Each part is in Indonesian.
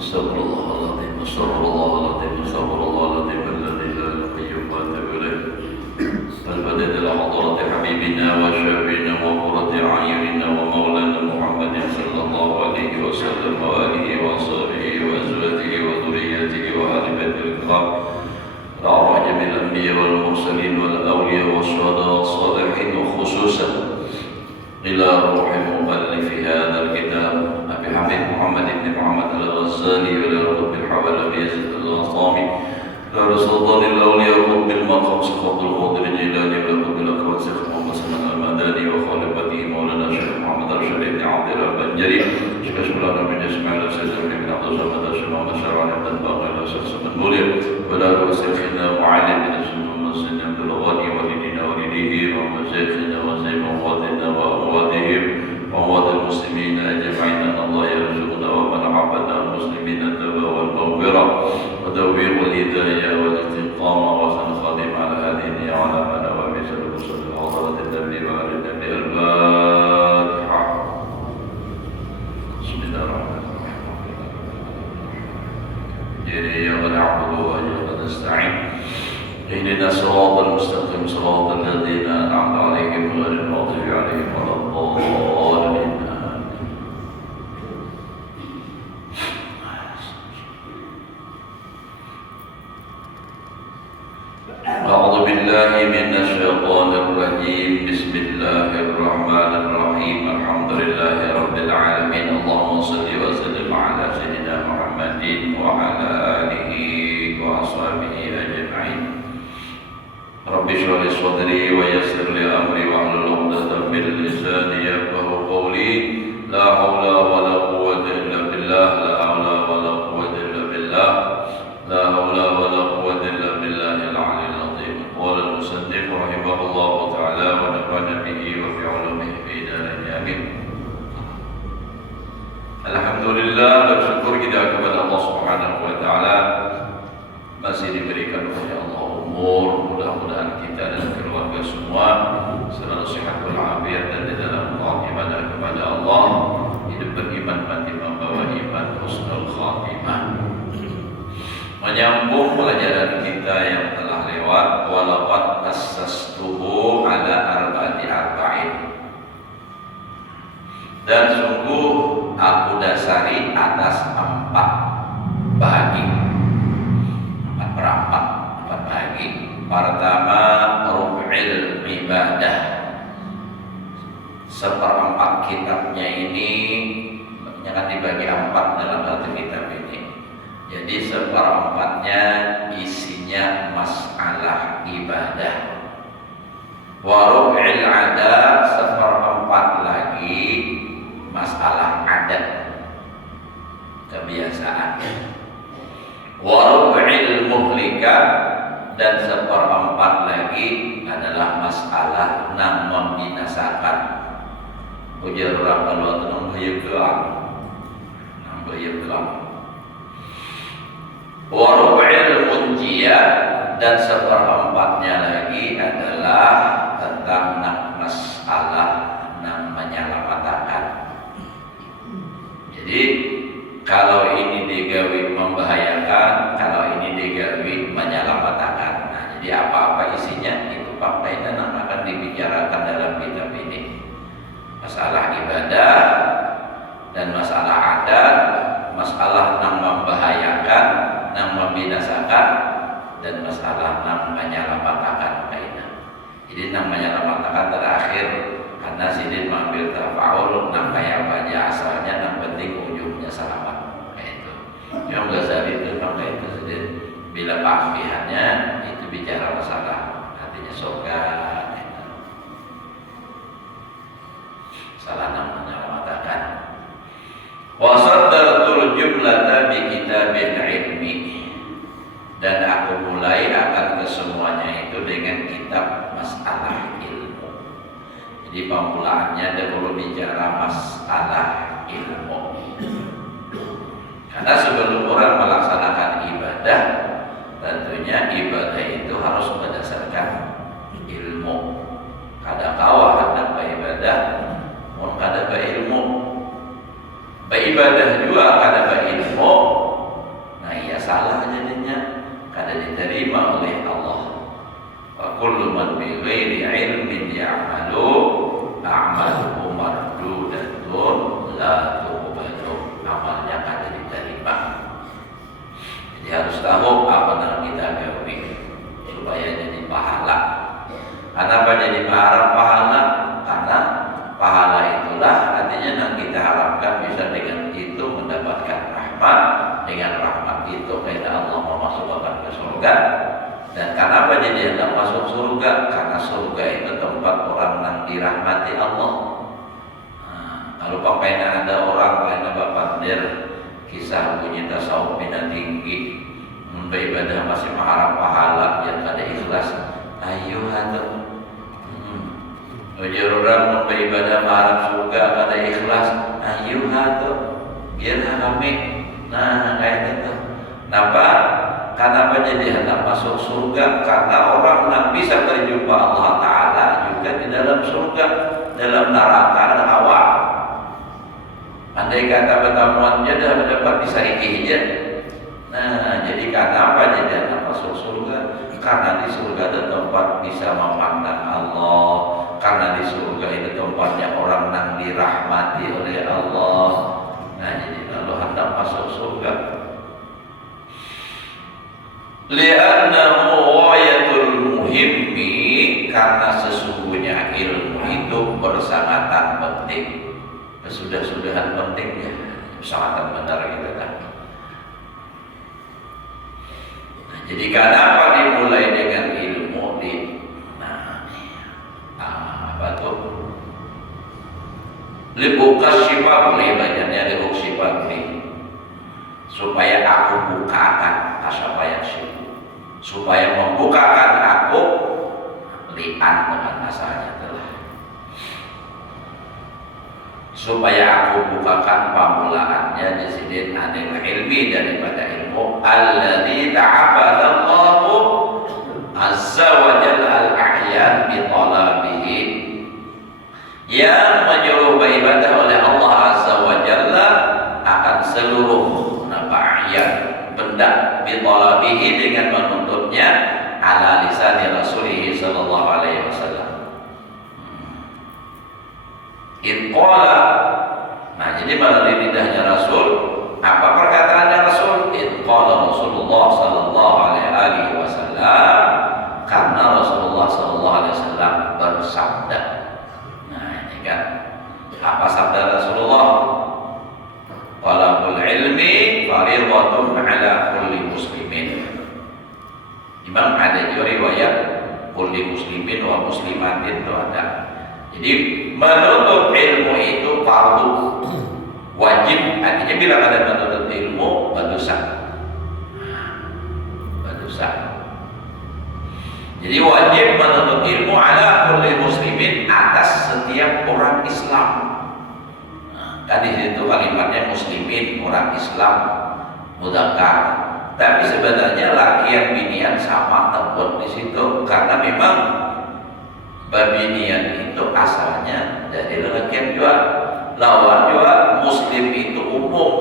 استغفر الله العظيم استغفر الله العظيم استغفر الله العظيم الذي لا يقيم واتوب اليه البدء الى حضرة حبيبنا وشافينا وقرة اعيننا ومولانا محمد صلى الله عليه وسلم واله وصحبه وازواجه وذريته واهل بيته الكرام الأرواح جميع الأنبياء والمرسلين والأولياء والشهداء والصالحين وخصوصا إلى روح مؤلف هذا الكتاب أبي حميد محمد بن محمد الغزالي وإلى رب الحوالي أبي يزيد الأنصاري إلى سلطان الأولياء قطب المقام سخط القدر الجيلاني وإلى قطب الأكوان شيخ محمد سلمان المدني وخليفته مولانا الشيخ محمد رشيد بن عبد الله البنجري شيخ شبرانا بن إسماعيل السيد بن عبد الصمد الشيخ محمد شرعان بن الباقي إلى شيخ سلمان بولي وإلى شيخنا وعلي بن سيدنا عبد الغني والدينا والديه ومشايخنا وزي موادنا وأمواتهم وأموات المسلمين أجمعين أن الله يرزقنا ومن عبدنا المسلمين التوبة والمغفرة وتوفيق الهداية والاستقامة وحسن الخاتمة على هذه النية وعلى ما نوى بسبب صدق حضرة النبي وآل النبي الفاتحة. بسم الله الرحمن الرحيم. إياك نعبد وإياك نستعين اهدنا الصراط المستقيم صراط الذين أنعمت عليهم غير المغضوب عليهم ولا الضالين. أعوذ بالله من الشيطان الرجيم. بسم الله الرحمن الرحيم. الحمد لله رب العالمين. اللهم صل وسلم على سيدنا محمد وعلى آله وأصحابه أجمعين. رب اشرح لي صدري ويسر لي أمري واحلل عقدة من لساني يفقهوا قولي. لا حول ولا قوة إلا بالله. لا حول ولا قوة إلا بالله. لا حول ولا قوة إلا بالله العلي العظيم. قال المصنف رحمه الله تعالى ونفعنا به وفي علومه في دارين آمين. Alhamdulillah, bersyukur kita kepada Allah Subhanahu wa taala masih diberikan oleh Allah umur. Mudah-mudahan kita dan keluarga semua selalu sehat walafiat dan di dalam taat ibadah kepada Allah, hidup beriman mati membawa iman husnul khatimah. Menyambung pelajaran kita yang telah lewat, walaqad assastuhu ala arba'ati arba'in. Dan sungguh aku dasari atas 4 bagi, 4 bagi. Pertama, rub'il ibadah. 1/4 kitabnya ini akan dibagi 4 dalam satu kitab ini. Jadi 1/4-nya isinya masalah ibadah. Wa rub'il adat, 1/4 lagi masalah adat, kebiasaan. Wa rub'il muhlika, dan 1/4 lagi adalah masalah yang membinasakan. Ujar orang kalau tenang bayekeun, wa rub'il munjiyah, dan 1/4-nya lagi adalah tentang masalah yang menyelamatkan. Jadi kalau ini digawi membahayakan, kalau ini digawi menyelamatkan. Nah, jadi apa-apa isinya itu faktanya yang akan dibicarakan dalam kitab ini. Masalah ibadah dan masalah adat, masalah yang membahayakan, yang membinasakan, dan masalah yang menyelamatkan. Jadi yang menyelamatkan terakhir, karena sidin mengambil tafaul, yang kayak baca asalnya, yang penting ujungnya selamat. Kayak itu. Yang Ghazali itu maka itu sidin bila pahamihannya itu bicara masalah artinya surga. Salah yang menyelamatkan. Wasaddartul jumlata bi kitabil ilmi, dan aku mulai akan kesemuanya itu dengan kitab masalah ilmu. Jadi pemulaannya dahulu bicara masalah ilmu. Karena sebelum orang melaksanakan ibadah, tentunya ibadah itu harus berdasarkan ilmu. Kada kawah hendak beribadah, mun kada berilmu. Beribadah juga kada berilmu, rahmat, dengan rahmat itu kita Allah memasukkan ke surga. Dan kenapa jadi hendak masuk surga? Karena surga itu tempat orang yang dirahmati Allah. Kalau pakai ada orang lain bapak der kisah bunyi tasawuf bina tinggi, beribadah masih mengharap pahala yang ada ikhlas. Ayo hatu, ujar orang beribadah mengharap surga ada ikhlas. Ayo hatu, biar kami. Nah kayak itu. Kenapa? Kenapa jadi hendak masuk surga? Karena orang yang bisa terjumpa Allah Ta'ala juga di dalam surga, dalam neraka dan awal. Andai kata pertemuannya dah mendapat bisa ikihnya. Nah, jadi kenapa jadi hendak masuk surga? Karena di surga ada tempat bisa memandang Allah. Karena di surga itu tempatnya orang yang dirahmati oleh Allah. Nah, jadi kalau hendak masuk surga, li'annahu ghayatul muhimmi, karena sesungguhnya ilmu itu bersangatan penting. Sudah-sudahan pentingnya sangat benar kita kan. Nah, jadi kenapa dimulai dengan ilmu di apa tuh? Libukas sifabli, bacanya libuk sifabli, supaya aku bukakan asapaya sifat, supaya membukakan aku lian dengan asalnya telah, supaya aku bukakan pamulaannya disidin anil ilmi, daripada ilmu alladzi ta'abadallahu azza wa jalla al-ahyan bi talabihi, yang menyuruh beribadah oleh Allah azza wa jalla akan seluruh nafa'iyat benda bi talabihi, dengan menuntutnya ala lisan Rasulih sallallahu alaihi wasallam. Inqala, nah jadi melalui lidahnya Rasul, apa perkataannya Rasul? Inqala Rasulullah sallallahu alaihi wasallam, karena Rasulullah sallallahu alaihi wasallam bersabda. Nah ini kan apa sabda Rasulullah? Talabul ilmi fardhatun ala kulli muslimin. Imam ada juga riwayat kulli muslimin wa muslimatin itu ada. Jadi menuntut ilmu itu fardu wajib, artinya bila ada menuntut ilmu berdosa. Jadi wajib menuntut ilmu ala kulli muslimin, atas setiap orang Islam. Kan di situ kalimatnya muslimin, orang Islam mudzakkar. Tapi sebenarnya laki yang binian sama tempat di situ, karena memang babinian itu asalnya dari lelakian juga, lawan juga muslim itu umum,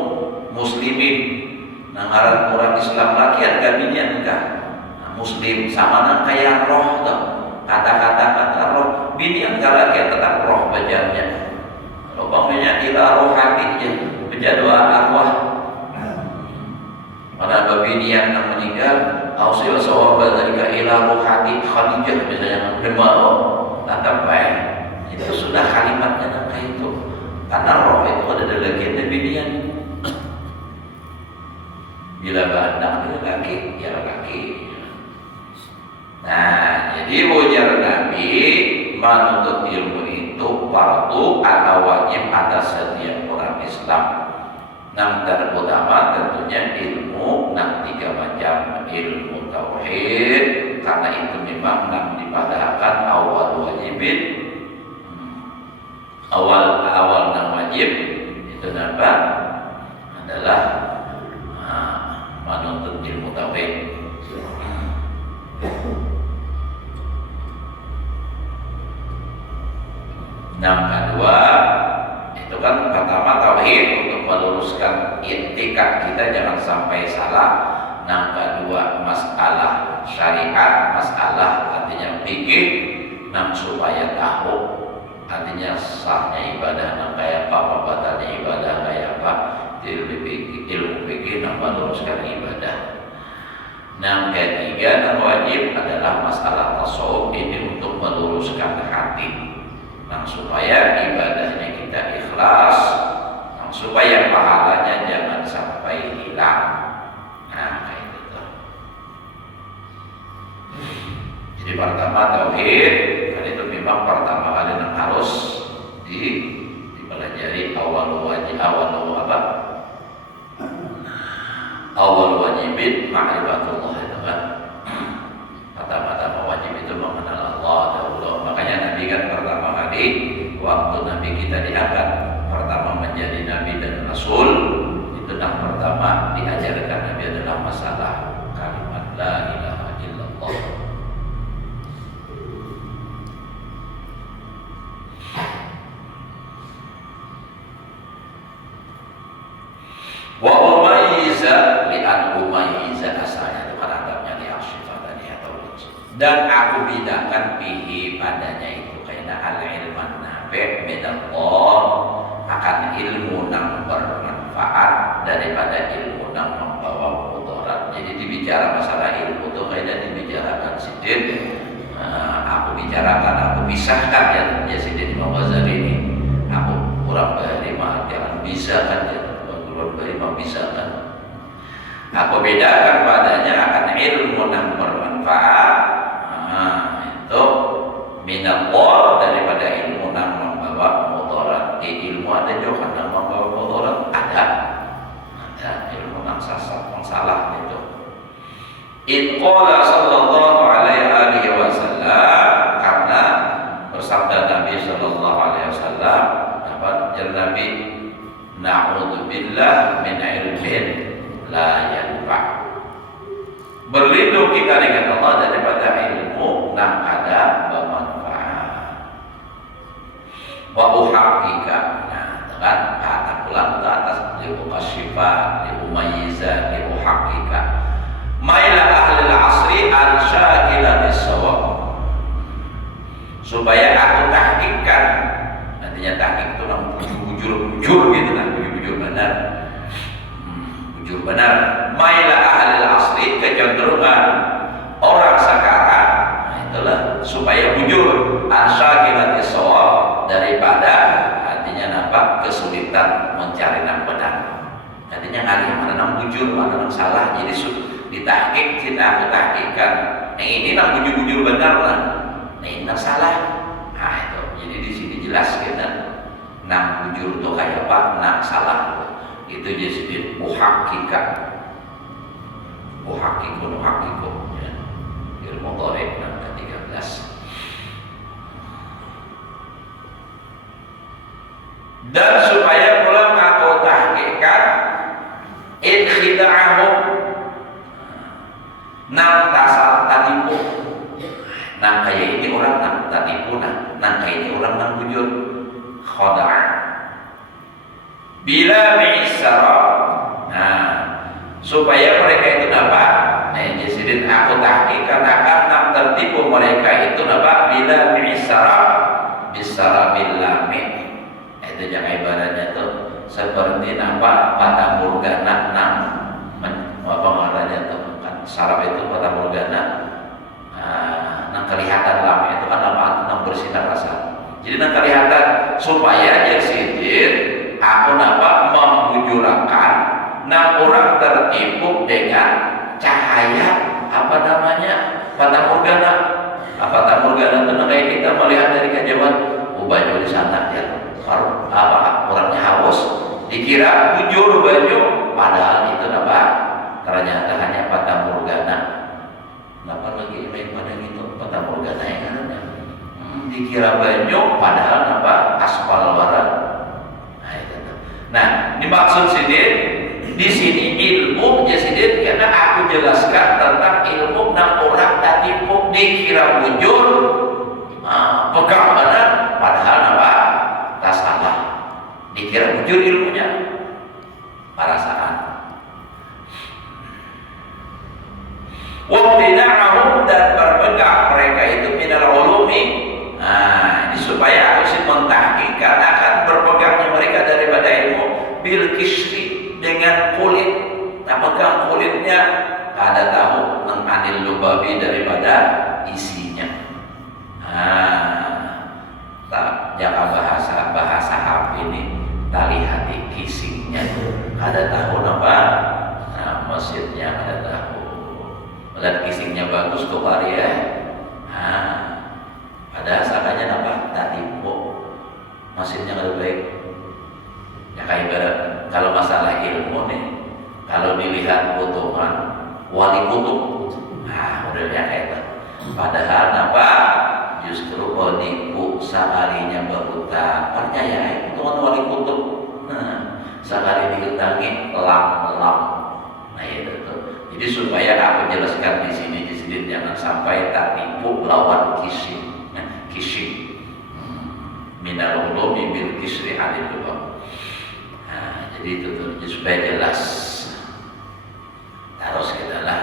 muslimin. Nah ngaran orang Islam lakian babinian kah? Nah, muslim sama nang kayak roh tuh, kata roh, binian kalakian tetap roh bajannya. Umpamanya ila rohatinya, baca doa arwah. Pada babinian yang meninggal, ausil sawaba dari ila rohati Khadijah misalnya, demau tetap baik. Itu sudah kalimatnya nangka itu, karena roh itu ada dalam bagian binian. Bila badak laki, ya laki. Nah, jadi ujar Nabi, menuntut ilmu itu fardu atau wajib atas setiap orang Islam. Yang terutama tentunya ilmu tiga macam, ilmu tauhid, karena itu memang dipadahkan awal wajibin, awal yang wajib itu apa? Adalah menuntut ilmu tauhid. Yang kedua itu kan pertama tauhid, untuk meluruskan i'tikad kita jangan sampai salah. Yang kedua masalah syariat, masalah artinya fikih, supaya tahu artinya sahnya ibadah kayak apa, pembatalnya ibadah kayak apa, ilmu fikih meluruskan ibadah. Yang ketiga yang wajib adalah masalah tasawuf, ini untuk meluruskan hati, supaya ibadahnya kita ikhlas, supaya pahalanya jangan sampai hilang. Nah, kayak gitu. Jadi pertama tauhid, kan itu memang pertama kali yang harus dipelajari. Awal wajibin ma'rifatullah itu kan. Pertama-tama wajib itu mengenal Allah dahulu. Makanya Nabi kan pertama kali waktu Nabi kita diangkat pertama menjadi Nabi dan Rasul, itu yang pertama diajarkan Nabi adalah masalah kalimat la ilaha illallah. Wa umayyiza li'an umayyiza, asalnya itu kan adabnya di asyifah tadi atau dan aku bedakan bihi padanya itu karena al-ilman nafi' minallah, akan ilmu yang bermanfaat daripada ilmu yang membawa mudarat. Jadi dibicara masalah ilmu itu kayak dibicarakan sidin. Aku bicarakan, aku pisahkan ya sidin Imam Ghazali ini. Aku kurang berima, jangan bisa kan ya. Bisa kan? Aku bedakan padanya akan ilmu yang bermanfaat, itu minallah, daripada ilmu yang membawa mudarat. Ilmu ada juga yang membawa mudarat, ada ilmu yang sesat, yang salah itu. In qala sallallahu alaihi wasallam, karena bersabda Nabi sallallahu alaihi wasallam, apa Nabi, na'udzubillah min ilmin la yanfa'. Berlindung kita dengan Allah daripada ilmu yang ada bermanfaat. Wa uhaqqika, dengan kata ulang ke atas limukasyifah, limumayyiza, limuhaqqika. Maila ahli al-asri al-syakilatis sawab. Supaya aku tahqiqkan, nantinya tahqiq itu bujur gitu kan, bujur benar, bujur benar. Maila ahli asri, kecenderungan orang sekarang, itulah supaya bujur ansyakilat isawab, daripada artinya nampak kesulitan mencari yang benar. Artinya ngalih mana yang bujur, mana yang salah. Jadi ditahqiq, kita aku tahqiqkan. Ini yang bujur benar lah, ini yang salah. Nah itu, jadi di sini jelas kita. Nang bujur itu kayak apa, nang salah itu disebut muhaqqiqah. Muhaqqiqun ya. Ilmu qorek yang ke-13. Dan supaya pula aku tahqiqkan in khida'ahum, nang tasal tadipu, nang kayak ini orang nang tadipu, nang kayak ini orang nang bujur khoda' bila bi'isara. Nah, supaya mereka itu dapat, jadi aku tahqiqkan akan nam tertipu mereka itu dapat bila bi'isara, bisara bilami. Itu jangan ibaratnya itu seperti nampak fata morgana nam, apa maknanya itu kan saraf itu fata morgana, nang kelihatan lama itu kan nama nam bersinar rasa. Jadi nak kelihatan supaya dia sidir, aku nampak membujurakan, nah orang tertipu dengan cahaya apa namanya fata morgana. Fata morgana itu kayak kita melihat dari kejauhan, baju di sana ya, apa orangnya haus, dikira bujur baju, padahal itu apa? Ternyata hanya fata morgana. Kenapa lagi main pada gitu fata morgana yang ada? Dikira banyak padahal apa aspal waran. Nah, dimaksud sidin di sini ilmu sidin karena aku jelaskan tentang ilmu nang orang tatipu dikira bujur, pegang benar padahal apa tak salah, dikira bujur ilmunya perasaan. Wabtina'ahum, dan berpegang mereka itu minal ulumi. Nah, ini supaya aku mentahqiqkan akan berpegangnya mereka daripada ilmu bil kisri, dengan kulit. Nah, pegang kulitnya ada tahu menganil lubabi daripada isinya. Tak jaga bahasa hap ini tali hati kisi ada tahun apa? Nah, masjidnya ada tahun. Melihat kisingnya bagus tuh hari ya. Nah, padahal sakanya apa? Tak tipu. Masjidnya lebih baik. Ya kayak ibarat kalau masalah ilmu nih, kalau dilihat potongan wali kutub, nah modelnya kayak itu. Padahal apa? Justru niku seharinya beruta percaya potongan wali kutub. Nah, sehari diutangi lam. Nah itu tuh. Jadi supaya aku jelaskan di sini jangan sampai tak tipu lawan kisih. Nah, kisih. Minal ulumi bil kisri hadil. Nah, jadi itu tuh supaya jelas. Terus kita lah.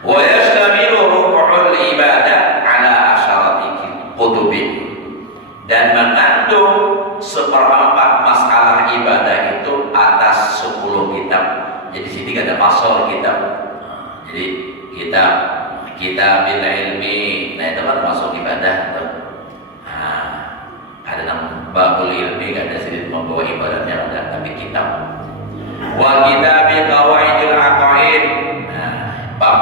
Wa yastamilu ruku'ul ibadah ala asyarati qutubin, dan mengandung seperempat masalah ibadah itu atas 10 kitab. Jadi sini ada pasal kitab. Jadi kitab bil ilmi, nah itu kan masuk ibadah tuh. Nah, ada nama babul ilmi, ada sedikit membawa ibadatnya ada, tapi kitab. Wa kitabil qawaidil aqaid. Nah, bab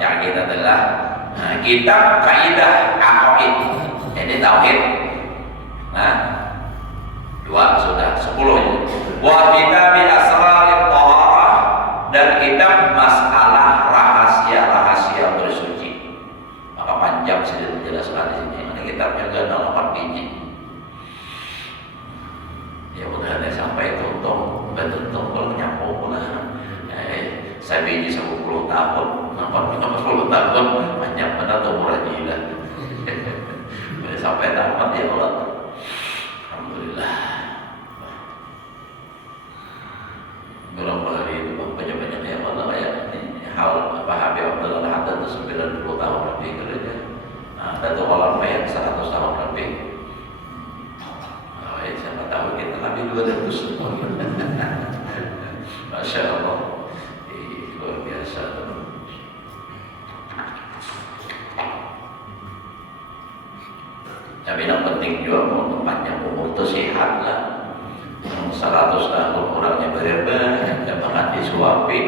yang kita telah kitab kaidah aqaid. Ini tauhid. Nah, 2 sudah 10. Wa kitabil asrarit taharah, dan kitab masalah rahasia bersuci. Maka panjang sudah dijelaskan di sini. Ini kitabnya ada 8 biji. Ya udah ada sampai tuntung, kalau nyambung lah. Saya biji 10 tahun, 40 tahun, panjang benar tuh murah gila. Sampai tamat ya Allah. Alhamdulillah. Berapa hari itu banyak-banyak ya Allah ya. Hal apa Habib Abdullah Haddad itu 90 tahun lebih kerja. Nah, ada tuh orang bayar 100 tahun lebih. Siapa tahu kita lebih 200. Masya Allah, luar biasa. Tapi yang penting juga mau panjang umur itu sehat lah. 100 tahun orangnya berbanyak, dapat hati suapi.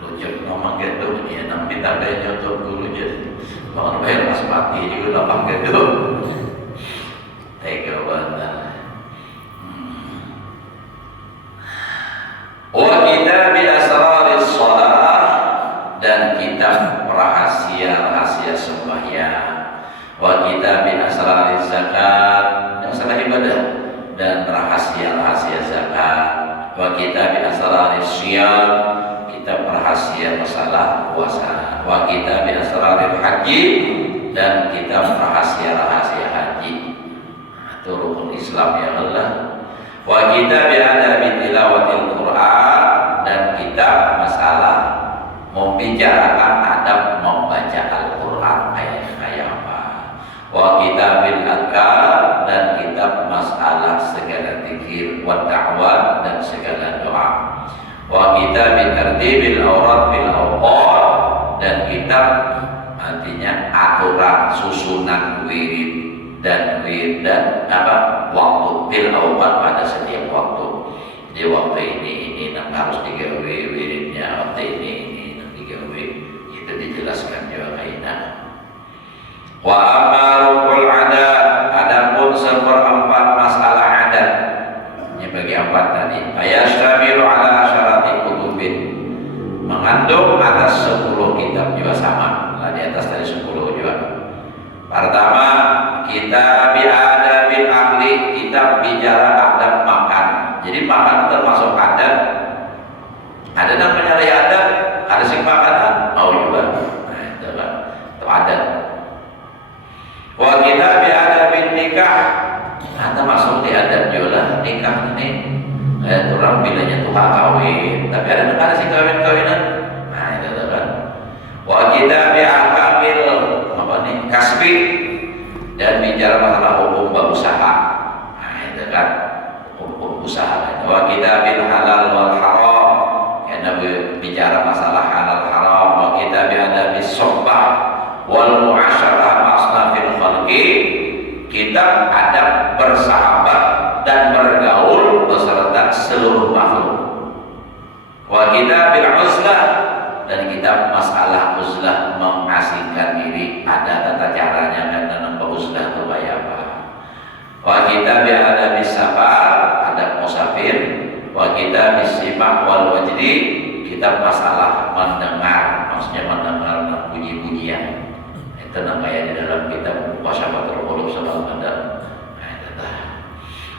Lucu ngomong gitu, ya nanti tandanya nyotor dulu jadi. Kalau bayar pas mati juga lapang gitu. Tega banget. Wa kitab asraris shalah, dan kitab rahasia sembahyang. Wa kitab asraris zakat, yang salah ibadah, dan rahasia zakat. Wa kitab asraris syiyam, kitab rahasia masalah puasa. Wa kitab asraris haji, dan kitab rahasia haji. Itu rukun Islam ya Allah. Wa kitab adabi tilawatil Quran, dan kitab masalah membicarakan adab membaca Al-Quran kayak apa. Wa kitabil adkar, dan kitab masalah segala zikir wa da'wat, dan segala doa. Wa kitabil tertibil aurat bil awqat, dan kitab artinya aturan susunan wirid dan waktu bil awqat, pada setiap waktu. Di waktu ini harus digawe wiridnya, waktu ini digawe, itu dijelaskan juga kaidah. Wa amarul adat, adapun seperempat masalah adat, ini bagi 4 tadi. Ayastamilu ala syarati kutubin, mengandung atas 10 kitab juga sama, lah di atas dari 10 juga. Pertama, kitab adabil ahli, kitab bicara adab makan. Jadi makan termasuk adat. Ada namanya adat, ada sing makanan mau juga. Nah, itu kan itu adat. Wa kitab adabil nikah, nah, termasuk di adat juga nikah ini. Orang bilangnya tuh kawin, tapi ada sing kawin-kawinan. Nah, itu kan. Wa kitab akamil kasbi, dan bicara masalah hukum berusaha. Nah, itu kan hukum usaha. Wa kitabil halal wal haram, karena bicara masalah halal haram. Wa kitabil adabis sohbah wal muasyarah masnafil khalqi, kitab adab bersahabat dan bergaul Wa kita bil uzlah, dan kita masalah uzlah mengasingkan diri, ada tata caranya kan dalam uzlah itu kayak apa. Wa kita bi ada bisafar, ada musafir. Wa kita bisimak wal wajdi, kita masalah mendengar, maksudnya mendengar bunyi-bunyian. Itu namanya di dalam kitab Wasyafatul Qulub sebab ada.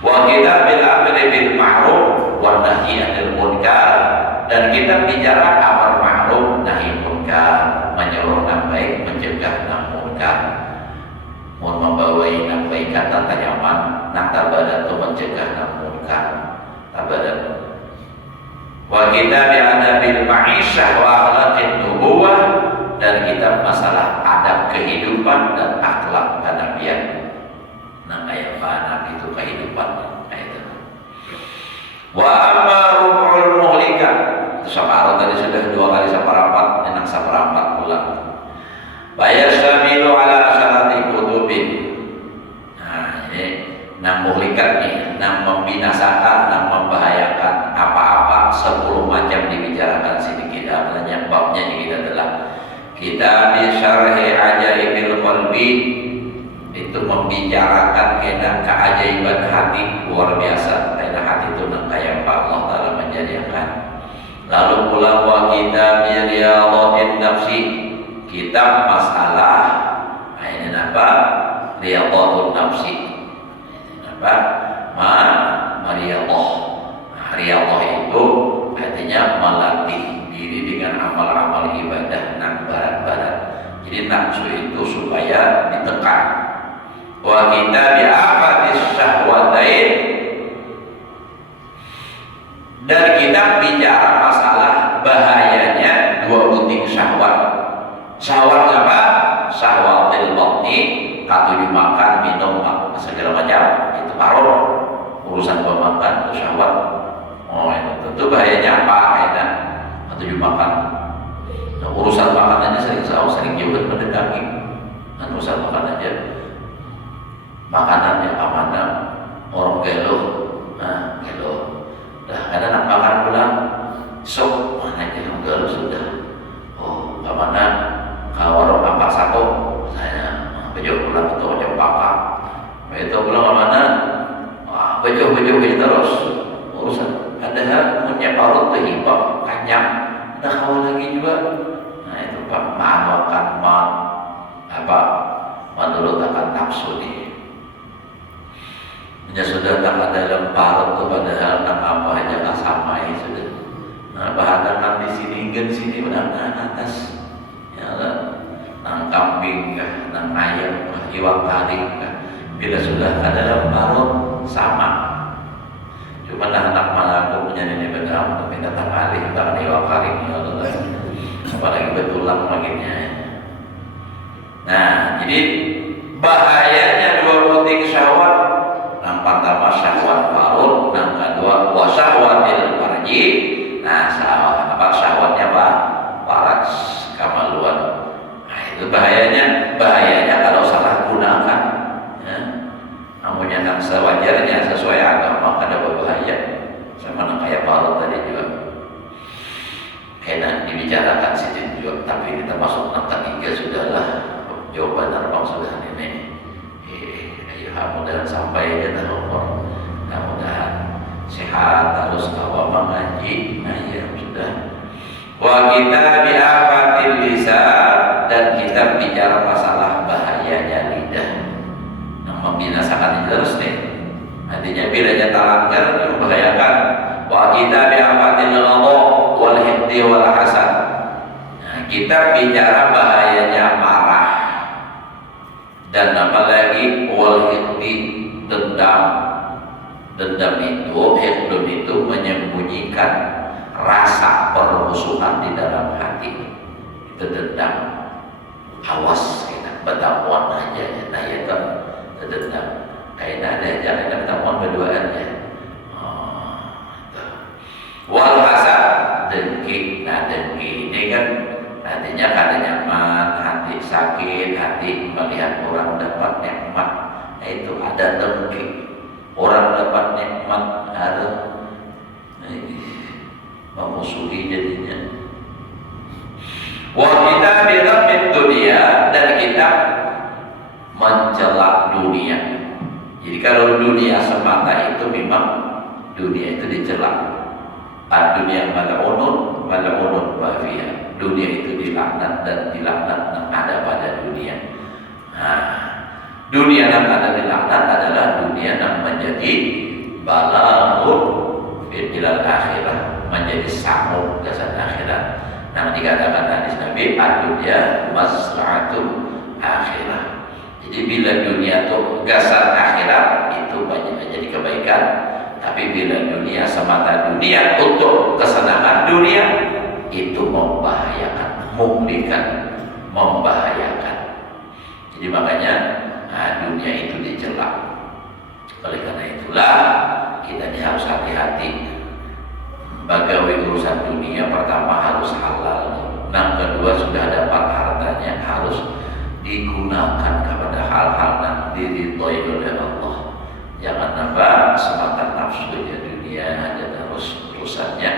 Wa kita bil amri bil ma'ruf wa nahyi 'anil munkar, dan kita bicara amar ma'ruf nahi munkar, menyuruh yang baik, mencegah yang munkar. Mun membawai yang baik kata tanyaman, nak tabadan itu mencegah yang munkar. Tabadan. Wa kita bi adabil ma'isyah wa akhlaqin nubuwah, dan kita masalah adab kehidupan dan akhlak kenabian. Nah kayak mana itu kehidupan kayak itu. Wa amarul muhlikat, saparot tadi sudah 2 kali seperempat, enak seperempat pulang. Bayasamilu ala asyarati kutubin. Nah ini nang muhlikat nih, nang membinasakan, nang membahayakan apa-apa 10 macam dibicarakan sedikit. Apalagi babnya ini kita telah kita bisyarhi ajaibil qalbi, itu membicarakan kena keajaiban hati luar biasa. Karena hati itu kayak apa Allah Ta'ala menjadikan. Lalu pula wa kita biriyadhatin nafsi, kitab masalah ini apa? Riyadhatun nafsi. Apa? Mariyadhah. Riyadhah itu artinya melatih diri dengan amal-amal ibadah nang barat-barat. Jadi nafsu itu supaya ditekan. Wa kita bi'afatis syahwatain, dan kita bicara masalah bahayanya 2 buting syahwat. Syahwat apa? Syahwatil batni, katuju makan, minum, segala macam, itu baru urusan pemakan itu syahwat. Oh itu tentu bahayanya apa? Kaitan katuju makan. Nah, urusan makan aja sering juga mendekati. Nah, urusan makan aja, makanannya amanah orang gelo, nah gelo. Dah ada nak makan pulang, sok mana aja gelo sudah. Oh, kemana? Kalau orang apa satu, saya bejo pulang itu macam pakak. Itu pulang kemana? Bejo terus urusan. Ada punya parut terhibah, kanyang. Ada kawan lagi juga. Nah itu pak makan apa? Menurut akan nafsu nih. Ya sudah tak ada dalam parut tu, padahal nak apa aja tak samai sudah. Nah, bahkan di sini gen sini benar atas, ya lah, nang kambing kah, nang ayam kah, iwak taring kah, bila sudah ada dalam parut sama. Cuma anak mana aku punya nenek benar, tapi datang alih tak ada iwak taring, ya Allah. Apalagi betulan makinnya. Nah, jadi bahayanya 2 buting syahwat. Yang pertama syahwat farud, yang kedua wasyahwatil farji. Nah, syahwatnya apa? Faraj, kamaluan. Nah, itu bahayanya kalau salah gunakan. Ya. Namun yang sewajarnya sesuai agama ada berbahaya. Sama kayak farud tadi juga. Enak dibicarakan situ juga, tapi kita masuk ke 3 sudahlah. Jawaban Arbang sudah ini. Mudah-mudahan sampai ke tahun, mudah-mudahan sehat terus awal mengaji. Nah ya sudah. Wa kita bi'afatil lisan, dan kita bicara masalah bahayanya lidah yang membinasakan terus nih. Artinya bilanya talanggar membahayakan. Wa kita bi'afatil ghadab wal hibdi wal hasad. Nah, kita bicara bahayanya marah, dan apalagi wal hikdi, dendam itu menyembunyikan rasa permusuhan di dalam hati. Itu dendam. Awas kita bertamuan aja, nah ya kan dendam. Kayaknya ada jangan bertamuan berduaan ya. Wal hasad, dengki. Nah dengki ini kan artinya kada nyaman, hati sakit, hati melihat orang dapat nikmat. Nah, itu ada dengki. Orang dapat nikmat ada memusuhi jadinya. Wa kita bilang dunia, dan kita mencela dunia. Jadi kalau dunia semata itu memang dunia itu dicela. Dunia mal'unun wa fiha. Dunia itu dilaknat dan dilaknat yang ada pada dunia. Dunia yang ada dilaknat adalah dunia yang menjadi balaghun ilal akhirah, menjadi sambung jasad akhirat. Nah, dikatakan hadis Nabi, ad-dunya maslahatu akhirah. Jadi bila dunia itu gasar akhirat, itu banyak menjadi kebaikan. Tapi bila dunia semata dunia untuk kesenangan dunia, itu membahayakan, muhlikan, membahayakan. Jadi makanya dunia itu dicela. Oleh karena itulah kita ini harus hati-hati. Bagaimana urusan dunia, pertama harus halal. Nah, kedua sudah dapat hartanya harus digunakan kepada hal-hal yang diridhoi oleh Allah. Jangan nambah semata nafsunya dunia aja terus urusannya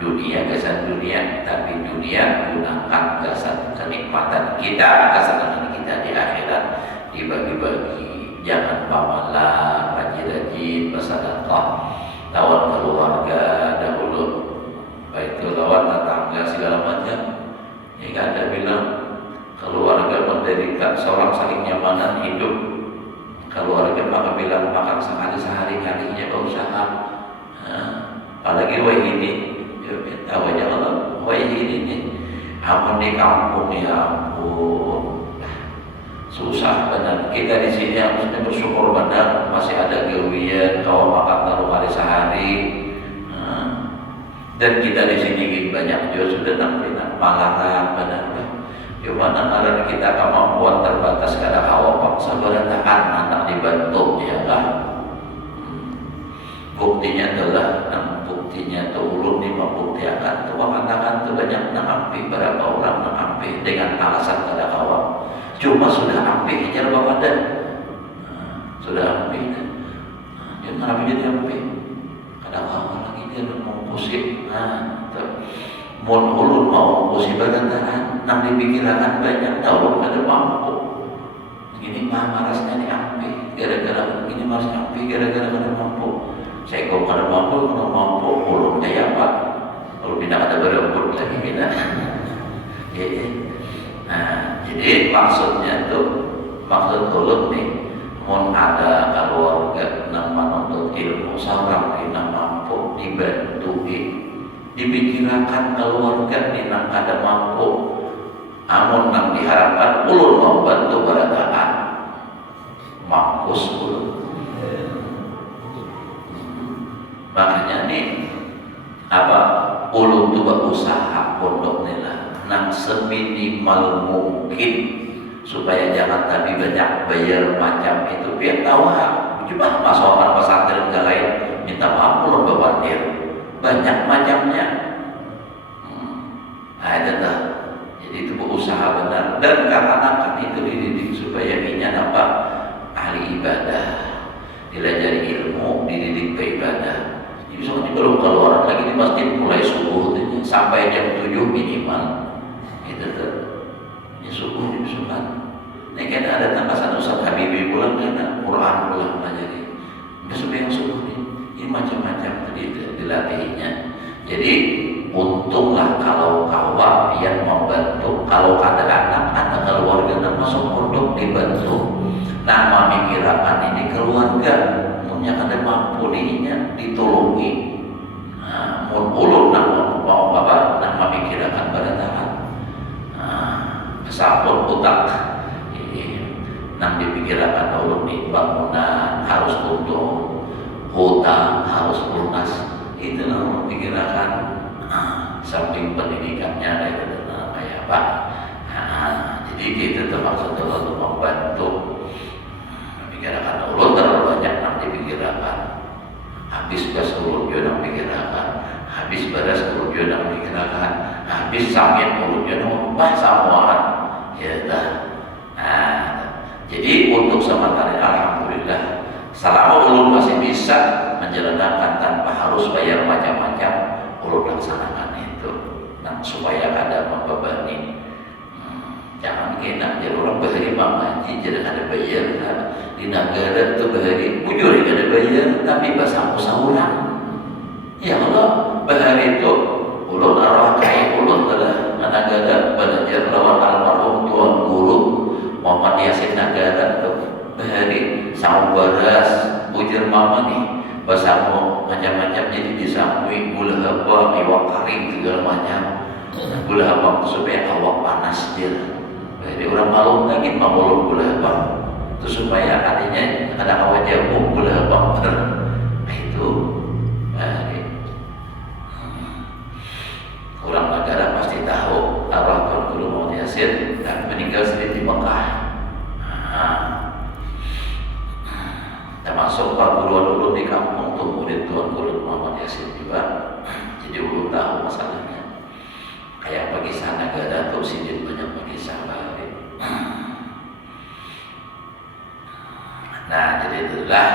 dunia, kesan dunia, tapi dunia gunakan kesan kenikmatan kita, kesenangan kita di akhirat dibagi-bagi. Jangan pamalah, rajin-rajin bersedekah, lawan keluarga dahulu, baik itu lawan tetangga segala macam. Ini ada bilang keluarga mendirikan seorang saling nyamanan hidup. Keluarga maka bilang makan sehari-harinya berusaha. Apalagi wahidi, tahu aja kalau wahidi ini, amun di kampung ya ampun, susah benar. Kita di sini harusnya bersyukur benar masih ada gawian kalau makan taruh hari sehari. Dan kita di sini banyak juga sudah nampak malah benar. Gimana karena kita kemampuan terbatas kadang awak paksa berantakan anak dibantu ya kan. Buktinya adalah buktinya tuh ulun di membuktikan tuh katakan tuh banyak nampi berapa orang nampi dengan alasan kada awak. Cuma sudah ampi hanya bapak dan sudah ampi. Dia kenapa jadi ampi? Kadang awak lagi dia mau pusing. Mun ulun mau pusing badantahan, nang dipikirkan banyak tahu kada mampu. Ini mah marasnya diampi, gara-gara ini maras ampi, gara-gara kada mampu. Saya kok kada mampu, ulun kayak apa? Kalau tidak ada berebut lagi bina. Jadi maksudnya tuh, maksud ulun nih, mun ada keluarga nang menuntut ilmu seorang tidak mampu dibantuin. Dipikirkan keluarga ni nang kada mampu, amun nang diharapkan ulun mau bantu berataan mampus ulun. Makanya nih apa ulun tu berusaha pondok nila nang seminimal mungkin supaya jangan tadi banyak bayar macam itu biar tahu cuma masalah pesantren ke lain minta maaf ulun bebandir banyak macamnya. Ada dah. Jadi itu berusaha benar dan kanak-kanak itu dididik supaya dia dapat ahli ibadah, dilajari ilmu, dididik beribadah. Jadi soalnya belum keluar lagi di masjid mulai subuh itu, sampai jam 7 minimal. Itu tuh. Ini subuh di subuhan. Ini kan ada tambahan Ustaz Habibie pulang kan Quran pulang jadi. Besok yang subuh ini macam-macam dilatihnya. Jadi untunglah kalau kawan yang membantu. Kalau ada anak keluarga yang masuk pondok dibantu. Nah, memikirkan ini keluarga punya kada mampu dirinya ditolongi. Nah, ulun nak mau apa? Nak memikirkan beratahan. Kesapun utak ini nak dipikirkan ulun di bangunan harus untung, hutang harus lunas. Itu nak memikirkan samping pendidikannya kayak apa. Jadi kita termaksud untuk membantu. Pikirkan ulun terlalu banyak nak dipikirkan. Habis gas ulun juga nak pikirkan. Habis beras ulun juga nak pikirkan. Habis samit ulun juga nak samuan. Ya dah. Jadi untuk sementara alhamdulillah selama ulun masih bisa menjalankan tanpa harus bayar macam-macam, ulun laksanakan itu. Nah, supaya kada membebani. Jangan kena jadi orang bahari ngaji jadi ada bayar. Di negara itu bahari bujur ada bayar tapi bahasa musawuran. Ya Allah, bahari itu ulun arwah kai ulun telah negara belajar lawan almarhum tuan guru Muhammad Yasin negara itu bahari sama baras bujur mama nih bahasa macam-macam jadi disambui gula apa iwak kering segala macam gula apa supaya awak panas dia. Jadi orang malu lagi mau gula apa itu supaya adanya ada awak jamu gula apa itu orang negara pasti tahu arwah Tuan Guru Muhammad Yasin dan meninggal sendiri di Mekah. Termasuk Pak Guru dulu di kampung tuh murid Tuan Guru Muhammad Yasin juga. Jadi ulun tahu masalahnya. Kayak kisah negara tuh sidin banyak kisah balik. Nah, jadi itulah.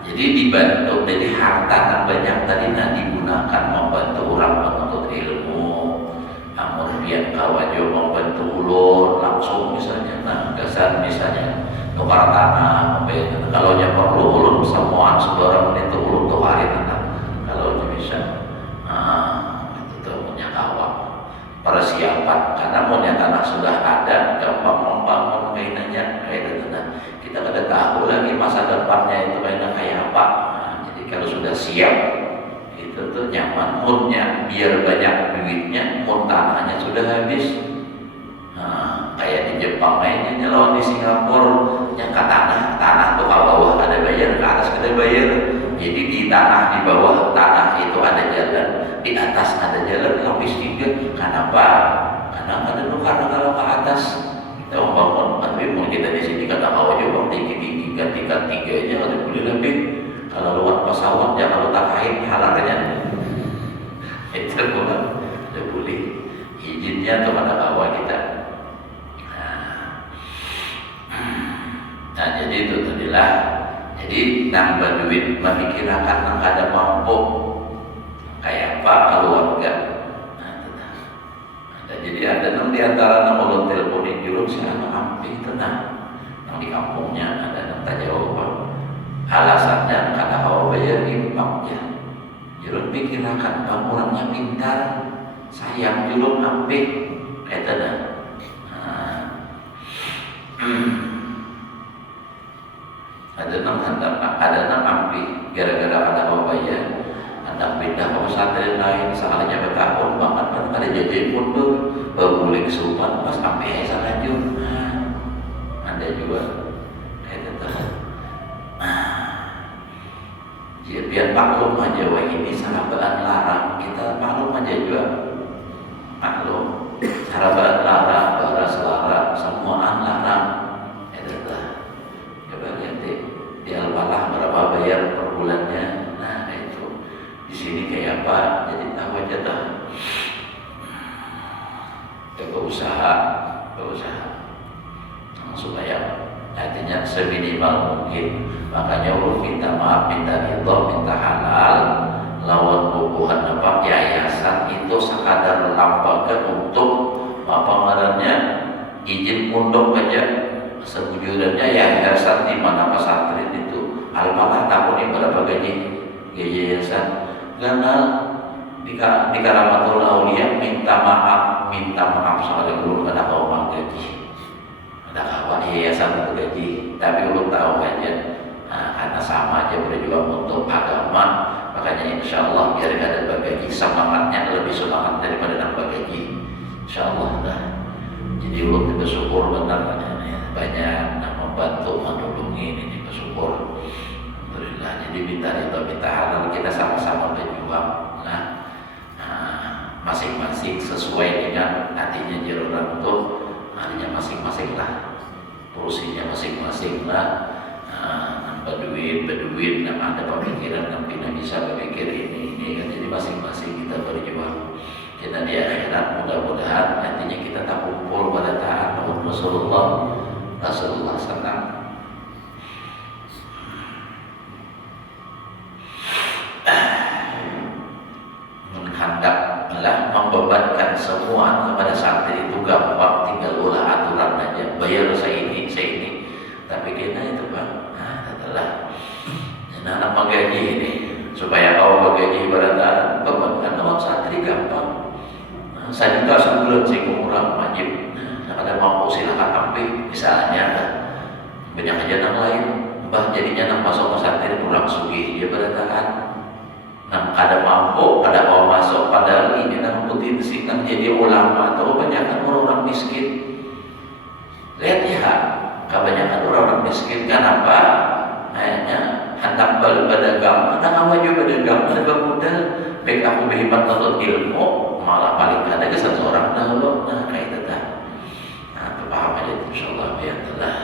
Jadi dibantu, jadi harta yang banyak tadi digunakan membantu orang menuntut ilmu. Namun biar kawajo membantu ulun langsung misalnya, nah gasan misalnya tukar tanah, kalau nya perlu ulun semuaan saudara itu ulun tuh hari tanah. Kalau bisa, itu tuh punya kawak. Persiapan karena punya tanah sudah ada, gampang membangun kainannya kayak tanah. Kita kada tahu lagi masa depannya itu kayak apa. Nah, jadi kalau sudah siap itu tuh nyaman moodnya biar banyak duitnya, mood tanahnya sudah habis. Nah, kayak di Jepang mainnya lawan di Singapura yang ke tanah tuh ke bawah ada bayar, ke atas ada bayar. Jadi di tanah di bawah tanah itu ada jalan, di atas ada jalan lapis 3. Kenapa? Karena ada karena kalau ke atas kita membangun, tapi mau kita di sini kata awal juga tinggi tingkat 3 aja ada boleh lebih. Kalau lewat pesawat ya kalau tak kain halarnya itu bukan ada boleh izinnya tuh pada awal kita. Nah jadi itu tadilah. Jadi nambah duit memikirkan nang ada mampu kayak apa keluarga. Nah, jadi ada enam di antara enam ulun teleponin jurung siapa ambil tenang yang di kampungnya ada enam tanya jawab alasannya kata awal bayar impaknya jurung pikirkan bang orangnya pintar sayang jurung ambil kayak tenang. Ada enam ampi gara-gara ada bayar ada pindah ke pesantren lain salahnya bertahun banget kan ada jajan pun tuh berguling kesupan pas sampai saya lanjut. Ada juga kayak gitu. Jadi biar maklum aja wah ini sahabat larang kita maklum aja juga maklum sahabat larang baras larang semuaan larang itu coba lihat di Al-Falah berapa bayar per bulannya. Nah itu di sini kayak apa jadi tahu aja dah. Coba usaha supaya artinya seminimal mungkin. Makanya ulun minta maaf, minta ridho, minta halal lawan bubuhan apa yayasan itu sekadar lambaga untuk apa ngarannya izin pondok aja sebujurannya yayasan di mana pesantren itu Al-Falah tahun ini berapa gaji yayasan karena di Karamatul Aulia minta maaf soal ulun kada mau gaji ada kawan yayasan itu gaji tapi ulun tahu aja karena sama aja berjuang untuk agama makanya insyaallah biar kada gaji semangatnya lebih semangat daripada nambah gaji insyaallah dah. Jadi ulun bersyukur benar banyak yang membantu menolongi ini bersyukur alhamdulillah. Jadi minta halal kita sama-sama berjuang masing-masing sesuai dengan hatinya orang itu hatinya masing-masing lah porsinya masing-masing lah. Beduin yang ada pemikiran yang tidak bisa berpikir ini kan jadi masing-masing kita berjuang kita di akhirat mudah-mudahan nantinya kita tak kumpul pada taat Rasulullah SAW. Menghendak lah membebankan semua kepada santri itu gampang, tinggal ulah aturan aja, bayar saya ini. Tapi kita itu Bang, adalah anak menggaji ini supaya kau menggaji ibadah bebankan awak santri gampang. Saya juga sebulan sih kurang wajib. Ada mampu silakan ambil, misalnya banyak aja yang lain. Bah jadinya nak masuk pesantren kurang sugih dia bertahan. Nah, ada mampu, ada mau masuk padahal ini nak potensi kan jadi ulama atau kebanyakan orang miskin. Lihat ya, kebanyakan orang miskin kenapa? Hanya hendak berdagang, ada awal juga berdagang, ada bermodal. Baik aku berhebat untuk ilmu, malah paling ada kesan seorang dahulu. Nah, kayak itu dah. Nah, paham aja insyaallah biar telah.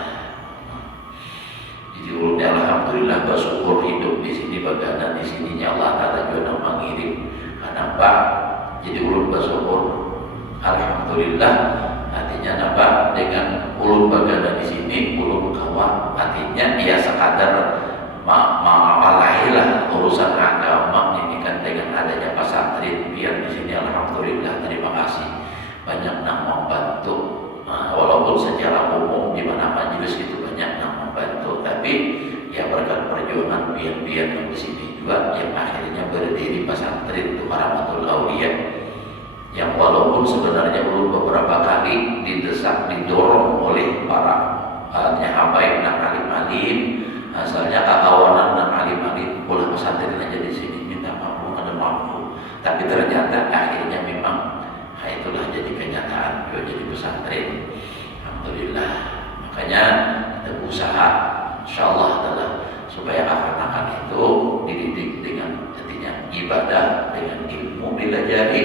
Jadi ulunnya alhamdulillah bersyukur hidup di sini bagaimana di sininya Allah Taala juga mengirim. Kenapa? Jadi ulun bersyukur alhamdulillah artinya apa? Dengan ulun bagaimana di sini ulun kawan artinya dia sekadar mengapalailah urusan agama ini kan dengan adanya pesantren biar di sini alhamdulillah terima kasih banyak yang membantu. Walaupun secara umum di mana majelis itu banyak yang membantu, tapi ya berkat perjuangan biar yang di sini juga yang akhirnya berdiri pesantren itu Karamatul Aulia yang walaupun sebenarnya belum beberapa kali didesak didorong oleh para habaib dan alim-alim, asalnya kawanan dan alim-alim boleh pesantren aja di sini minta mampu ada mampu, tapi ternyata akhirnya memang itulah jadi kenyataan jadi pesantren. Alhamdulillah. Makanya kita berusaha insyaallah adalah supaya anak-anak itu dididik dengan artinya ibadah dengan ilmu dilajari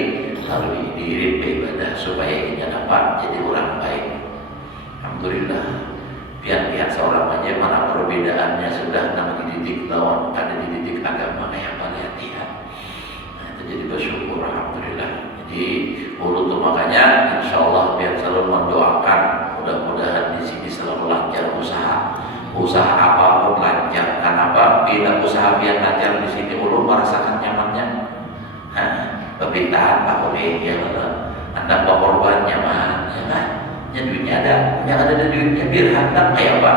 lalu diiring ibadah supaya ini dapat jadi orang baik. Alhamdulillah. Pihak-pihak seorang aja mana perbedaannya sudah nama dididik lawan ada dididik agama kayak apa lihat. Nah, itu jadi bersyukur alhamdulillah. Jadi urut tuh makanya insyaallah biar selalu mendoakan mudah-mudahan di sini selalu lancar usaha apapun lancar. Kenapa? Bila usaha biar lancar di sini urut merasakan nyamannya. Pembintaan Pak Oleh ya Anda berkorban nyaman ya kan? Ya duitnya ada, yang ada duitnya biar hendak kayak apa?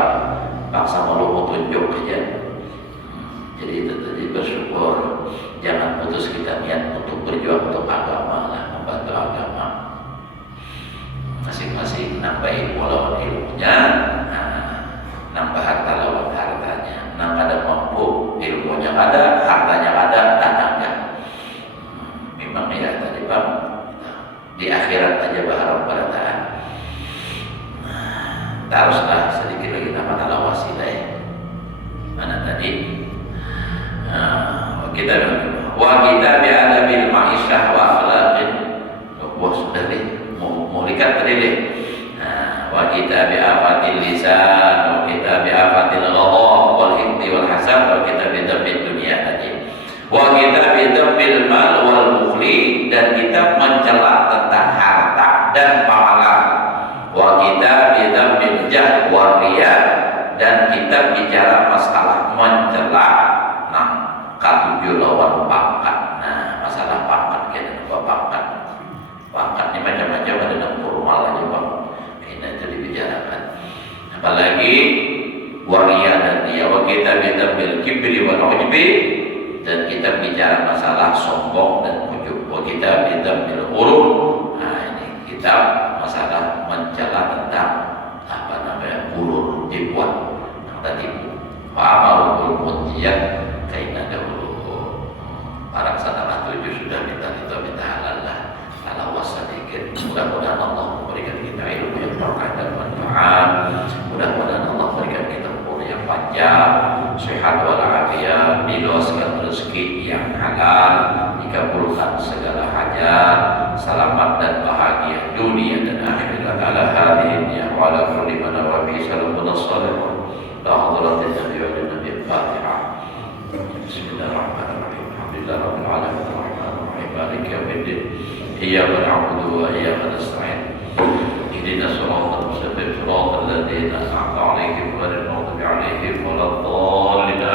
Paksa malu mau tunjuk aja. Jadi itu tadi bersyukur. Jangan putus kita niat untuk berjuang untuk agama lah, membantu agama. Masing-masing nambah ilmu lawan ilmunya, nambah harta lawan hartanya. Nambah ada mampu, ilmunya ada, hartanya ada, tanahnya. Memang ya tadi Pak, di akhirat aja berharap pada Tuhan. Haruslah sedikit lagi nama tala wasilah ya. Mana tadi? Kita biada bil ma'isyah wa akhlaqin. Wah sudah deh, mau lihat tadi deh. Wa kita bi afatil lisan, wa kita bi afatil ghadab wal hikti wal hasad, wa kita bi dambid dunia tadi. Wa kita bi dambil mal wal bukhli, dan kita mencela tentang harta dan pahala. Wa kita bi dambil jah wa riya, dan kita bicara masalah mencela katujuh lawan pangkat. Nah, masalah pangkat kita apa pangkat? Pangkat ini macam-macam ada dalam formal aja Bang. Ini itu dibicarakan. Apalagi waria dan dia wa kita bil kibri wa ujbi, dan kita bicara masalah sombong dan ujub. Wa kita bil urub. Nah, ini kita masalah mencela tentang apa namanya ulur dibuat tadi amalul munjiyat kaina dahulu para sanad 7 sudah minta halal lah ala wasadikir. Mudah-mudahan Allah memberikan kita ilmu yang berkah dan manfaat. Mudah-mudahan Allah memberikan kita umur yang panjang, sehat walafiat, diluaskan rezeki yang halal, dikabulkan segala hajat, selamat dan bahagia dunia dan akhirat. Ala hadirin ya wa ala kulli man wa bi salamun salihun la hadratin nabi wa nabi al-fatihah. Bismillahirrahmanirrahim. Alhamdulillahirabbil alamin arrahmanir rahim maliki yaumiddin iyyaka na'budu wa iyyaka nasta'in ihdinas siratal mustaqim siratal ladzina an'amta 'alaihim ghairil maghdubi 'alaihim waladdallin.